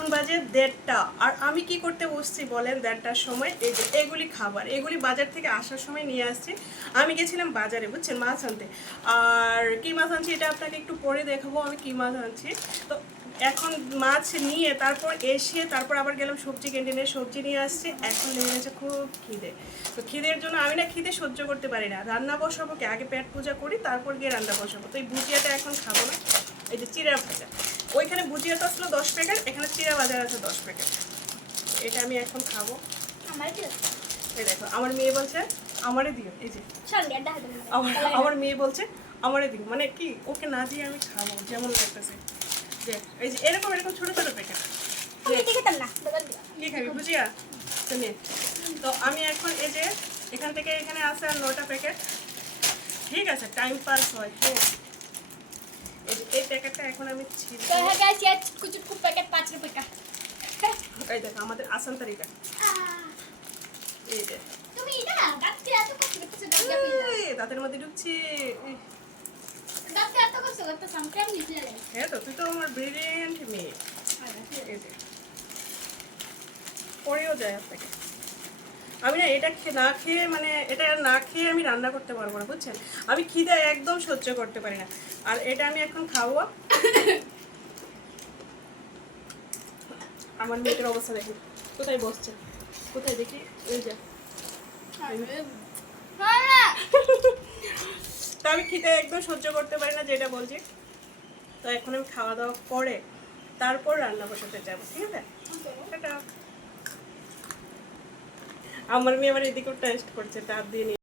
এখন বাজে 1:30টা। আর আমি কি করতে বসছি বলেন 1:30টার সময়? এই যে এগুলি খাবার, এগুলি বাজার থেকে আসার সময় নিয়ে আসছি। আমি গেছিলাম বাজারে, বুঝছেন, মাছ আনতে। আর কি মাছ আনছি এটা আপনাকে একটু পরে দেখাবো আমি কি মাছ আনছি। তো এখন মাছ নিয়ে তারপর এসে তারপর আবার গেলাম সবজি ক্যান্টিনে, সবজি নিয়ে আসছি। এখন লেগে গেছে খুব খিদে। তো খিদের জন্য আমি না খিদে সহ্য করতে পারি না, রান্না বসাবো কি আগে পেট পূজা করি তারপর গিয়ে রান্না বসাবো। তো এই ভুজিয়াটা এখন খাবো না। এই যে চিড়া ভাজা, ওইখানে ভুজিয়াটা আসলো 10 প্যাকেট, এখানে চিড়া ভাজা আছে 10 প্যাকেট। এটা আমি এখন খাবো। এই দেখো আমার মেয়ে বলছে আমারে দিও, এই যে আমার মেয়ে বলছে আমারে দিও, মানে কি ওকে না দিয়ে আমি খাবো যেমন লাগতেছে। যে এই যে এরকম এরকম ছোট ছোট প্যাকেট। কি খাবি ভুজিয়া? তো নে। তো আমি এখন এই যে এখান থেকে এখানে আছে আর 9টা প্যাকেট। ঠিক আছে, টাইম পাস হয়। এই প্যাকেটটা এখন আমি ছিঁড়ে এই দেখো আমাদের আসান তারিখা। এই যে দাঁতের মধ্যে ঢুকছে। হ্যাঁ তো তুই তো আমার ব্রিলিয়েন্ট মেয়ে। পরেও যায় আপনাকে। আমি না এটা না খেয়ে মানে এটা না খেয়ে আমি রান্না করতে পারবো না, বুঝছেন। আমি খিদে একদম সহ্য করতে পারি না। আর এটা আমি এখন খাবো। আমার মেয়েটার অবস্থা দেখি কোথায় বসছে, কোথায় দেখি ওই যে। তো আমি খিদে একদম সহ্য করতে পারি না যেটা বলছি। তো এখন আমি খাওয়া দাওয়া করে তারপর রান্না বসাতে যাবো, ঠিক আছে। আমার মেয়ে আবার এদিকেও টেস্ট করছে, তার দিয়ে